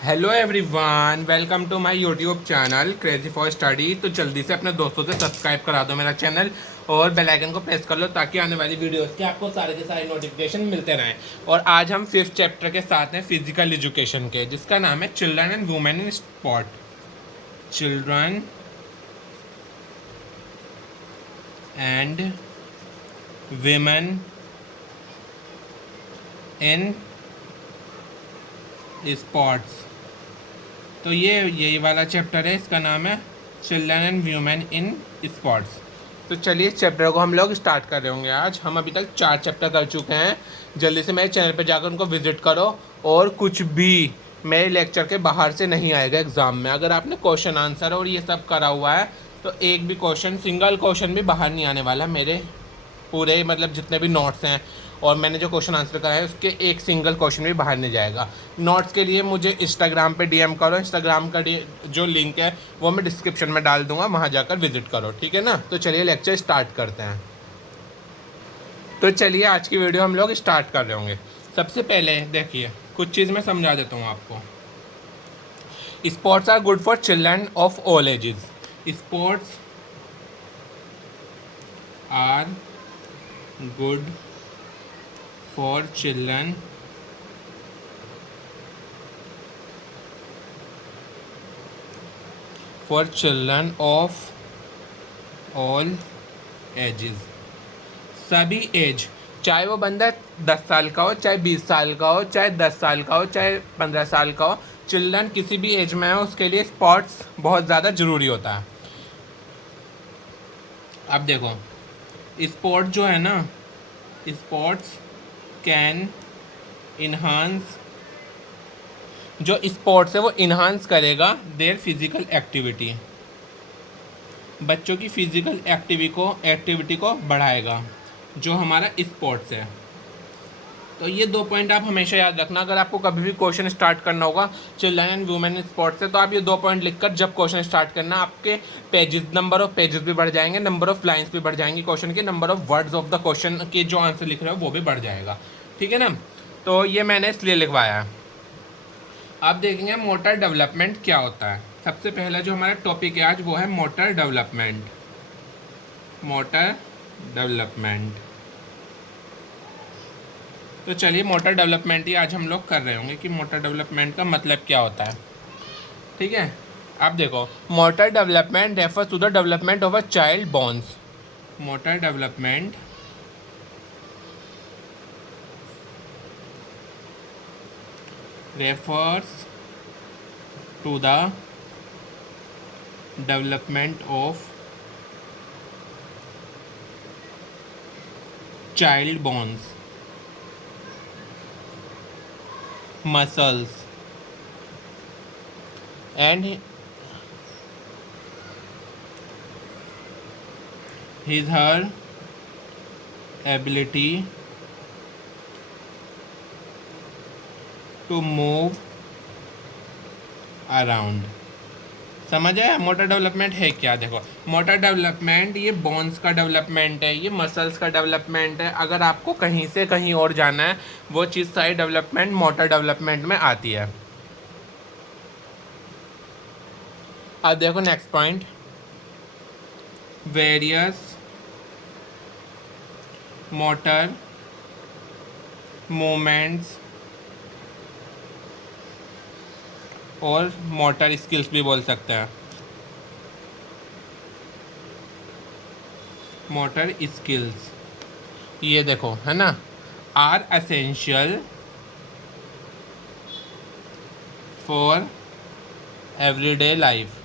Hello everyone, welcome to my YouTube channel crazy for study. तो जल्दी से अपने दोस्तों से सब्सक्राइब करा दो मेरा चैनल और बेल आइकन को प्रेस कर लो ताकि आने वाली वीडियोस के आपको सारे के सारे नोटिफिकेशन मिलते रहें। और आज हम 5th चैप्टर के साथ हैं फिजिकल एजुकेशन के, जिसका नाम है children and women in sport. Children and women in sports. तो ये यही वाला चैप्टर है, इसका नाम है children and women in sports. तो चलिए इस चैप्टर को हम लोग स्टार्ट कर रहे होंगे आज। हम अभी तक 4 चैप्टर कर चुके हैं। जल्दी से मेरे चैनल पर जाकर उनको विजिट करो। और कुछ भी मेरे लेक्चर के बाहर से नहीं आएगा एग्ज़ाम में। अगर आपने क्वेश्चन आंसर और ये सब करा हुआ है तो एक भी क्वेश्चन, सिंगल क्वेश्चन भी बाहर नहीं आने वाला। मेरे पूरे मतलब जितने भी नोट्स हैं और मैंने जो क्वेश्चन आंसर करा है उसके एक सिंगल क्वेश्चन भी बाहर नहीं जाएगा। नोट्स के लिए मुझे इंस्टाग्राम पे डीएम करो। इंस्टाग्राम का जो लिंक है वो मैं डिस्क्रिप्शन में डाल दूंगा, वहाँ जाकर विजिट करो, ठीक है ना। तो चलिए लेक्चर स्टार्ट करते हैं। तो चलिए आज की वीडियो हम लोग स्टार्ट कर रहे होंगे। सबसे पहले देखिए कुछ चीज़ मैं समझा देता हूँ आपको। Sports are good for children of all ages. Sports are good for children of all ages। सभी एज, चाहे वो बंदा 10 साल का हो, चाहे 20 साल का हो, चाहे 10 साल का हो, चाहे 15 साल का हो, चिल्ड्रन किसी भी एज में हो उसके लिए स्पोर्ट्स बहुत ज़्यादा ज़रूरी होता है। अब देखो स्पोर्ट जो है ना, स्पोर्ट्स कैन इन्हांस, जो स्पोर्ट्स है वो इन्हांस करेगा देयर फिजिकल एक्टिविटी, बच्चों की फिजिकल एक्टिविटी को बढ़ाएगा जो हमारा स्पोर्ट्स है। तो ये 2 पॉइंट आप हमेशा याद रखना। अगर आपको कभी भी क्वेश्चन स्टार्ट करना होगा children and women in sports से, तो आप ये 2 पॉइंट लिखकर जब क्वेश्चन स्टार्ट करना, आपके पेजेस, नंबर ऑफ पेजेस भी बढ़ जाएंगे, नंबर ऑफ लाइन्स भी बढ़ जाएंगी क्वेश्चन के, number of words of the question के जो आंसर लिख रहे हो वो भी बढ़ जाएगा, ठीक है ना। तो ये मैंने इसलिए लिखवाया है। आप देखेंगे मोटर डेवलपमेंट क्या होता है। सबसे पहला जो हमारा टॉपिक है आज वो है मोटर डेवलपमेंट। Motor development. तो चलिए मोटर डेवलपमेंट ही आज हम लोग कर रहे होंगे कि मोटर डेवलपमेंट का मतलब क्या होता है, ठीक है। आप देखो motor development refers to the development of a child bones. Motor development refers to the development of child bones, muscles and her ability to move around. समझ आया मोटर डेवलपमेंट है क्या। देखो मोटर डेवलपमेंट ये बोन्स का डेवलपमेंट है, ये मसल्स का डेवलपमेंट है। अगर आपको कहीं से कहीं और जाना है वो चीज़ सारी डेवलपमेंट मोटर डेवलपमेंट में आती है। अब देखो next point, various motor movements और मोटर स्किल्स भी बोल सकते हैं। मोटर स्किल्स ये देखो है ना, are essential for everyday life.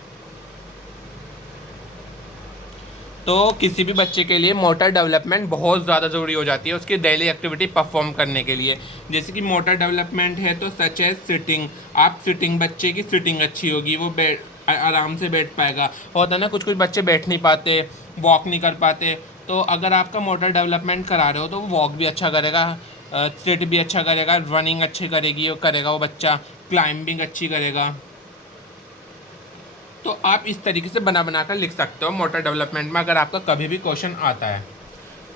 तो किसी भी बच्चे के लिए मोटर डेवलपमेंट बहुत ज़्यादा ज़रूरी हो जाती है उसकी डेली एक्टिविटी परफॉर्म करने के लिए। जैसे कि मोटर डेवलपमेंट है तो सच है सिटिंग, आप सिटिंग, बच्चे की सिटिंग अच्छी होगी, वो आराम से बैठ पाएगा। होता है ना कुछ कुछ बच्चे बैठ नहीं पाते, वॉक नहीं कर पाते, तो अगर आपका मोटर डेवलपमेंट करा रहे हो तो वो वॉक भी अच्छा करेगा, सिट भी अच्छा करेगा, रनिंग अच्छी करेगा वो बच्चा, क्लाइंबिंग अच्छी करेगा। तो आप इस तरीके से बना कर लिख सकते हो मोटर डेवलपमेंट में अगर आपका कभी भी क्वेश्चन आता है,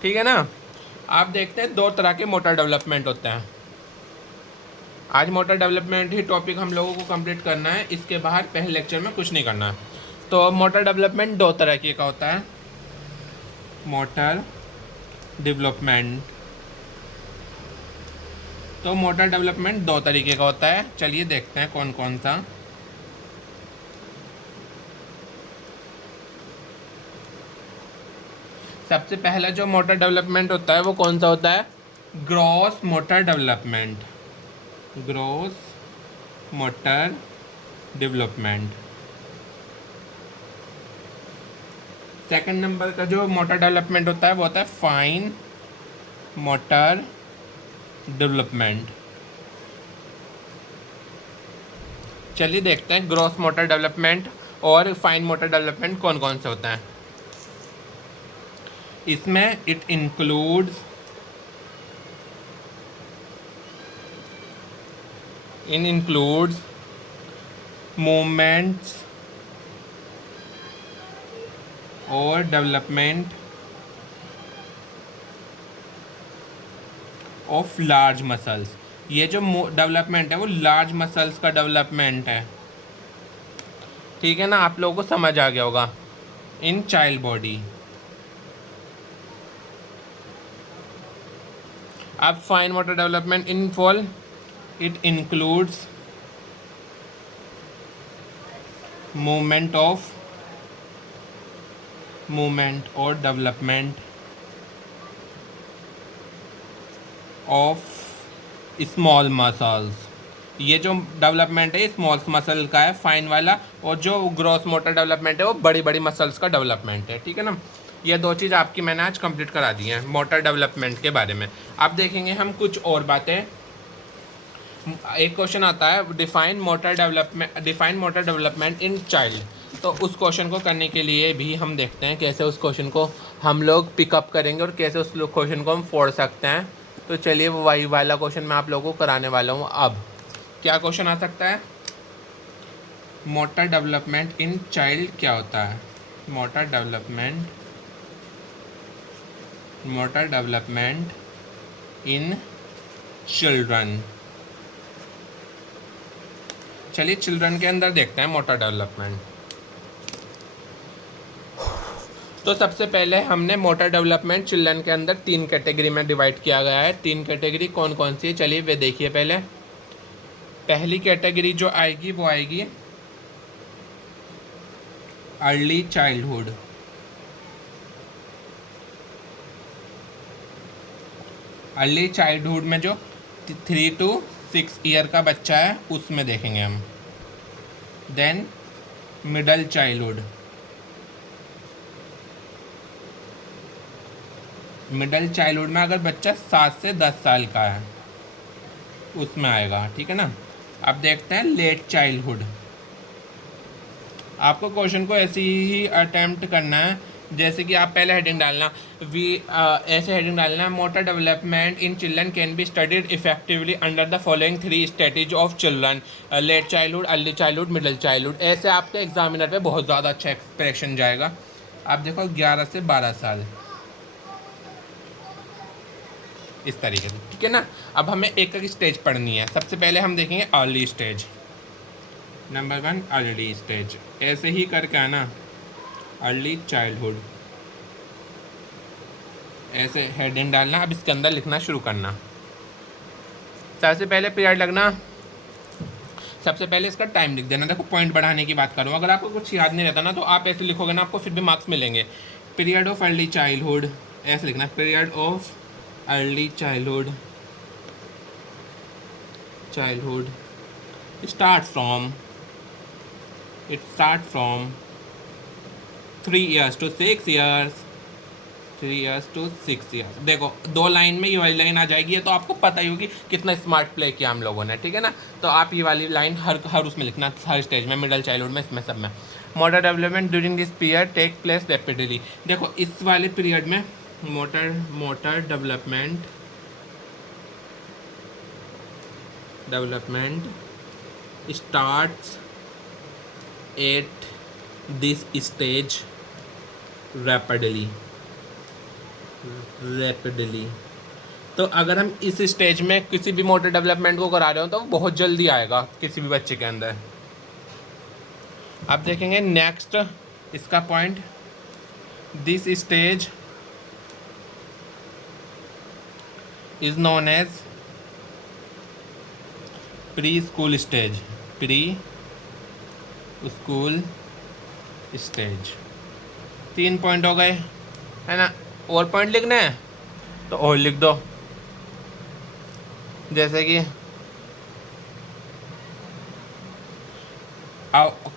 ठीक है ना। आप देखते हैं 2 तरह के मोटर डेवलपमेंट होते हैं। आज मोटर डेवलपमेंट ही टॉपिक हम लोगों को कंप्लीट करना है, इसके बाहर पहले लेक्चर में कुछ नहीं करना है। तो मोटर डेवलपमेंट दो तरह की का होता है। मोटर डेवलपमेंट, तो मोटर डेवलपमेंट दो तरीके का होता है। चलिए देखते हैं कौन कौन सा। सबसे पहला जो मोटर डेवलपमेंट होता है वो कौन सा होता है? Gross motor development. Gross motor development. Second number का जो मोटर डेवलपमेंट होता है वो होता है फाइन मोटर डेवलपमेंट। चलिए देखते हैं ग्रॉस मोटर डेवलपमेंट और फाइन मोटर डेवलपमेंट कौन कौन से होता है। इसमें इट इंक्लूड्स मूवमेंट्स और डेवलपमेंट ऑफ लार्ज मसल्स। ये जो डेवलपमेंट है वो लार्ज मसल्स का डेवलपमेंट है, ठीक है ना? आप लोगों को समझ आ गया होगा। In child body. अब fine motor development in full it includes movement और डेवलपमेंट ऑफ स्मॉल मसल्स। ये जो डेवलपमेंट है स्मॉल मसल का है फाइन वाला, और जो ग्रॉस मोटर डेवलपमेंट है वो बड़ी बड़ी मसल्स का डेवलपमेंट है, ठीक है ना? ये दो चीज़ आपकी मैंने आज कंप्लीट करा दी हैं मोटर डेवलपमेंट के बारे में। अब देखेंगे हम कुछ और बातें। एक क्वेश्चन आता है define motor development in child. तो उस क्वेश्चन को करने के लिए भी हम देखते हैं कैसे उस क्वेश्चन को हम लोग पिकअप करेंगे और कैसे उस क्वेश्चन को हम फोड़ सकते हैं। तो चलिए वो वही वाला क्वेश्चन मैं आप लोगों को कराने वाला हूँ। अब क्या क्वेश्चन आ सकता है? मोटर डेवलपमेंट इन चाइल्ड क्या होता है? Motor development in children. चलिए चिल्ड्रन के अंदर देखते हैं मोटर डेवलपमेंट। तो सबसे पहले हमने मोटर डेवलपमेंट चिल्ड्रन के अंदर 3 कैटेगरी में डिवाइड किया गया है। 3 कैटेगरी कौन कौन सी है चलिए वे देखिए। पहली कैटेगरी जो आएगी वो आएगी अर्ली चाइल्डहुड। अर्ली चाइल्डहुड में जो 3 to 6 ईयर का बच्चा है उसमें देखेंगे हम। Then middle childhood. Middle childhood में अगर बच्चा 7 से 10 साल का है उसमें आएगा, ठीक है ना? अब देखते हैं लेट चाइल्डहुड। आपको क्वेश्चन को ऐसे ही अटेम्प्ट करना है जैसे कि आप पहले हेडिंग डालना ऐसे हेडिंग डालना है motor development in children can be studied effectively under the following 3 stages of children, late childhood, early childhood, middle childhood. ऐसे आपके एग्जामिनर पे बहुत ज़्यादा अच्छा एक्सप्रेशन जाएगा। आप देखो 11 से 12 साल इस तरीके से, ठीक है ना? अब हमें एक एक स्टेज पढ़नी है। सबसे पहले हम देखेंगे early stage. Number 1 early stage, ऐसे ही करके आना अर्ली चाइल्डहुड, ऐसे हेडिंग डालना। अब इसके अंदर लिखना शुरू करना। सबसे पहले पीरियड लगना, सबसे पहले इसका टाइम लिख देना। देखो पॉइंट बढ़ाने की बात करूँ, अगर आपको कुछ याद नहीं रहता ना तो आप ऐसे लिखोगे ना आपको फिर भी मार्क्स मिलेंगे। पीरियड ऑफ अर्ली चाइल्डहुड ऐसे लिखना, period of early childhood start from 3 years to 6 years, 3 years to 6 years। देखो 2 लाइन में ये वाली लाइन आ जाएगी। ये तो आपको पता ही होगी कितना स्मार्ट प्ले किया हम लोगों ने, ठीक है ना? तो आप ये वाली लाइन हर उसमें लिखना, हर स्टेज में, मिडल चाइल्डहुड में, इसमें सब में। Motor development during this period take place rapidly. देखो इस वाले पीरियड में motor development starts at this stage rapidly. तो अगर हम इस स्टेज में किसी भी मोटर डेवलपमेंट को करा रहे हो तो वो बहुत जल्दी आएगा किसी भी बच्चे के अंदर। अब देखेंगे नेक्स्ट इसका point, this stage is known as preschool stage, preschool stage. 3 point हो गए, है ना। और पॉइंट लिखना है तो और लिख दो, जैसे कि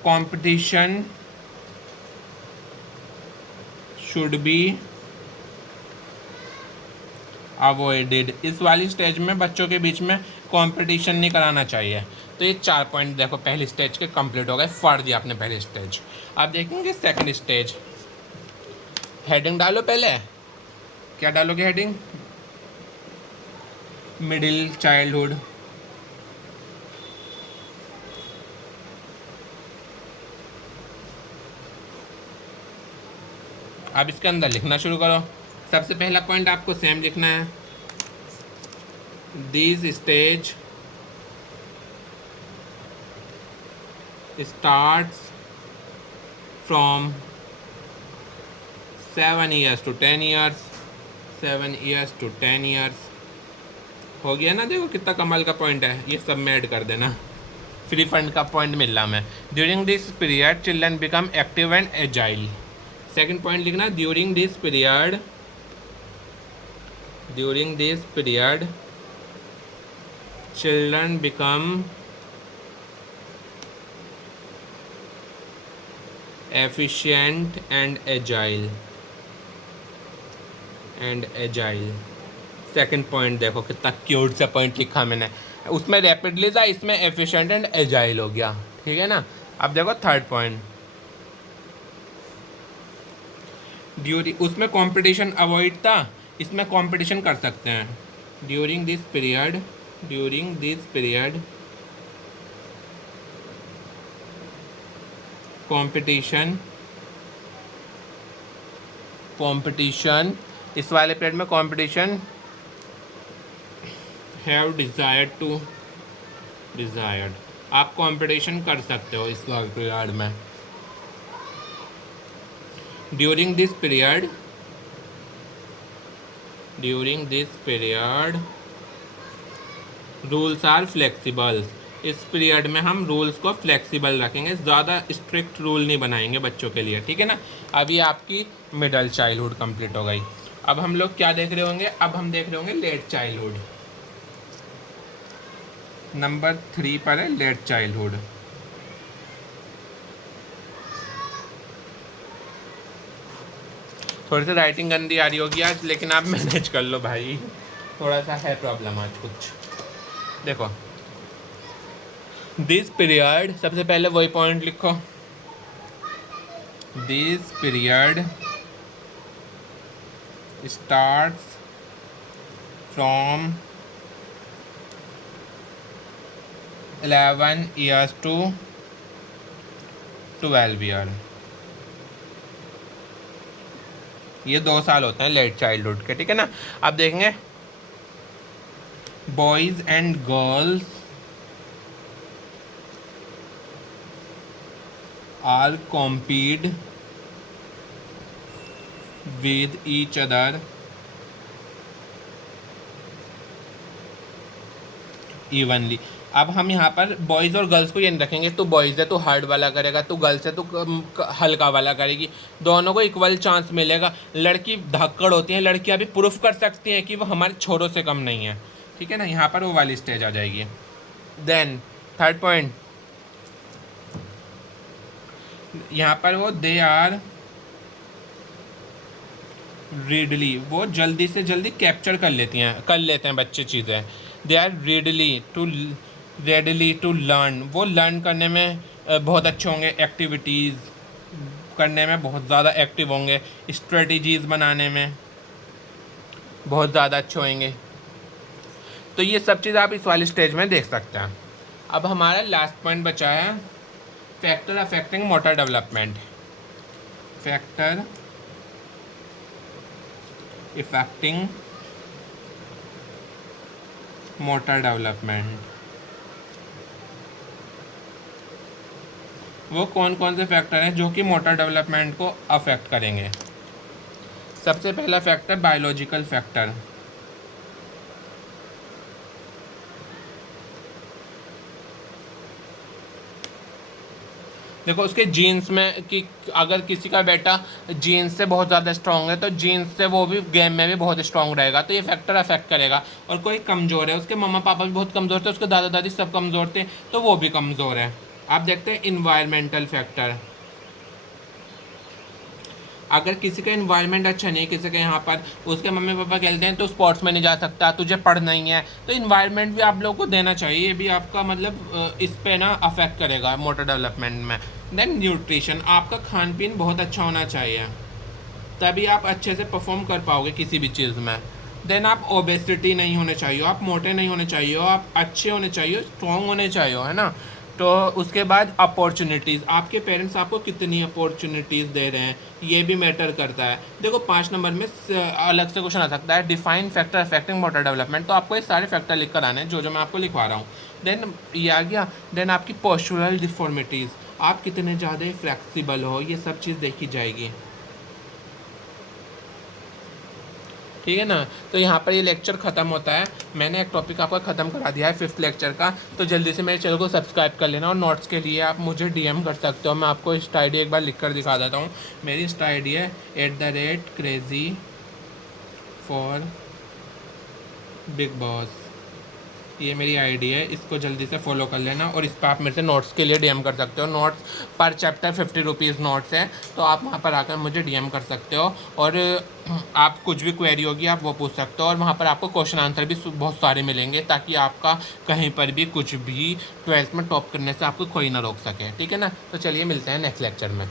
कंपटीशन शुड बी अवॉइडेड। इस वाली स्टेज में बच्चों के बीच में कंपटीशन नहीं कराना चाहिए। तो ये 4 पॉइंट देखो पहली स्टेज के कंप्लीट हो गए, फाड़ दिया आपने पहली स्टेज। अब देखेंगे सेकंड स्टेज। हेडिंग डालो पहले, क्या डालोगे हेडिंग? Middle childhood. अब इसके अंदर लिखना शुरू करो। सबसे पहला पॉइंट आपको सेम लिखना है, this stage starts from 7 years to 10 years, 7 years to 10 years। हो गया ना, देखो कितना कमाल का पॉइंट है। ये सब में ऐड कर देना, फ्री फंड का पॉइंट मिल रहा मैं। During this period children become active and agile. Second point लिखना, during this period children become efficient and agile. Second point देखो कितना क्यूट सा पॉइंट लिखा मैंने, उसमें रैपिडली था, इसमें एफिशिएंट एंड एजाइल हो गया, ठीक है ना। अब देखो थर्ड पॉइंट, ड्यूरिंग, उसमें कंपटीशन अवॉइड था, इसमें कंपटीशन कर सकते हैं। ड्यूरिंग दिस पीरियड कंपटीशन इस वाले पीरियड में कंपटीशन हैव डिजायर्ड। आप कंपटीशन कर सकते हो इस वाले पीरियड में। During this period rules are flexible. इस पीरियड में हम रूल्स को फ्लेक्सिबल रखेंगे, ज़्यादा स्ट्रिक्ट रूल नहीं बनाएंगे बच्चों के लिए, ठीक है ना। अब ये आपकी मिडल चाइल्डहुड कंप्लीट हो गई। अब हम लोग क्या देख रहे होंगे? अब हम देख रहे होंगे लेट चाइल्डहुड। नंबर 3 पर है लेट चाइल्डहुड। थोड़ी सी राइटिंग गंदी आ रही होगी आज, लेकिन आप मैनेज कर लो भाई, थोड़ा सा है प्रॉब्लम आज कुछ। देखो दिस पीरियड, सबसे पहले वही पॉइंट लिखो, this period starts from 11 years to 12 years। ये 2 साल होते हैं लेट चाइल्डहुड के, ठीक है ना। अब देखेंगे boys and girls are compete with each other evenly. अब हम यहाँ पर बॉयज़ और गर्ल्स को ये नहीं रखेंगे, तो बॉयज़ है तो हार्ड वाला करेगा, तो गर्ल्स है तो हल्का वाला करेगी, दोनों को इक्वल चांस मिलेगा। लड़की धक्कड़ होती हैं, लड़कियाँ भी प्रूफ कर सकती हैं कि वो हमारे छोरों से कम नहीं है, ठीक है ना। यहाँ पर वो वाली स्टेज आ जाएगी। देन थर्ड पॉइंट, यहाँ पर वो दे आर रीडली, वो जल्दी से जल्दी कैप्चर कर लेते हैं बच्चे चीज़ें। They are readily to learn, वो लर्न करने में बहुत अच्छे होंगे, एक्टिविटीज़ करने में बहुत ज़्यादा एक्टिव होंगे, स्ट्रेटजीज़ बनाने में बहुत ज़्यादा अच्छे होंगे। तो ये सब चीज़ आप इस वाली स्टेज में देख सकते हैं। अब हमारा लास्ट पॉइंट बचा है factor affecting motor development. Factor effecting motor development. वो कौन कौन से फैक्टर हैं जो कि मोटर डेवलपमेंट को अफेक्ट करेंगे? सबसे पहला फैक्टर बायोलॉजिकल फैक्टर। देखो उसके जीन्स में कि अगर किसी का बेटा जीन्स से बहुत ज़्यादा स्ट्रांग है तो जीन्स से वो भी गेम में भी बहुत स्ट्रांग रहेगा, तो ये फैक्टर अफेक्ट करेगा। और कोई कमज़ोर है, उसके मम्मा पापा भी बहुत कमज़ोर थे, उसके दादा दादी सब कमज़ोर थे, तो वो भी कमज़ोर है। आप देखते हैं इन्वायरमेंटल फैक्टर। अगर किसी का इन्वायरमेंट अच्छा नहीं है, किसी का यहाँ पर उसके मम्मी पापा कहते हैं तो स्पोर्ट्स में नहीं जा सकता, तुझे पढ़ना ही है, तो इन्वायरमेंट भी आप लोगों को देना चाहिए। ये भी आपका मतलब इस पे ना अफेक्ट करेगा मोटर डेवलपमेंट में। देन न्यूट्रिशन, आपका खान पीन बहुत अच्छा होना चाहिए, तभी आप अच्छे से परफॉर्म कर पाओगे किसी भी चीज़ में। देन आप ओबेसिटी नहीं होने चाहिए, आप मोटे नहीं होने चाहिए, आप अच्छे होने चाहिए, स्ट्रॉन्ग होने चाहिए, है ना। तो उसके बाद अपॉर्चुनिटीज़, आपके पेरेंट्स आपको कितनी अपॉर्चुनिटीज़ दे रहे हैं, ये भी मैटर करता है। देखो 5 नंबर में अलग से क्वेश्चन आ सकता है, define factor affecting motor development, तो आपको ये सारे फैक्टर लिख कर आने हैं जो मैं आपको लिखवा रहा हूँ। देन ये आ गया। देन आपकी पोस्चुरल डिफॉर्मिटीज़, आप कितने ज़्यादा फ्लेक्सिबल हो, ये सब चीज़ देखी जाएगी, ठीक है ना। तो यहाँ पर ये लेक्चर ख़त्म होता है। मैंने एक टॉपिक आपका ख़त्म करा दिया है 5th लेक्चर का। तो जल्दी से मेरे चैनल को सब्सक्राइब कर लेना, और नोट्स के लिए आप मुझे डीएम कर सकते हो। मैं आपको इंस्टा आईडी एक बार लिख कर दिखा देता हूँ। मेरी इंस्टा आईडी है @crazy4बिग बॉस। ये मेरी आईडी है, इसको जल्दी से फॉलो कर लेना, और इस पर आप मेरे से नोट्स के लिए डीएम कर सकते हो। नोट्स पर चैप्टर 50 रुपीज़ नोट्स है, तो आप वहाँ पर आकर मुझे डीएम कर सकते हो, और आप कुछ भी क्वेरी होगी आप वो पूछ सकते हो, और वहाँ पर आपको क्वेश्चन आंसर भी बहुत सारे मिलेंगे, ताकि आपका कहीं पर भी कुछ भी 12th में टॉप करने से आपको कोई ना रोक सके, ठीक है ना। तो चलिए मिलते हैं नेक्स्ट लेक्चर में।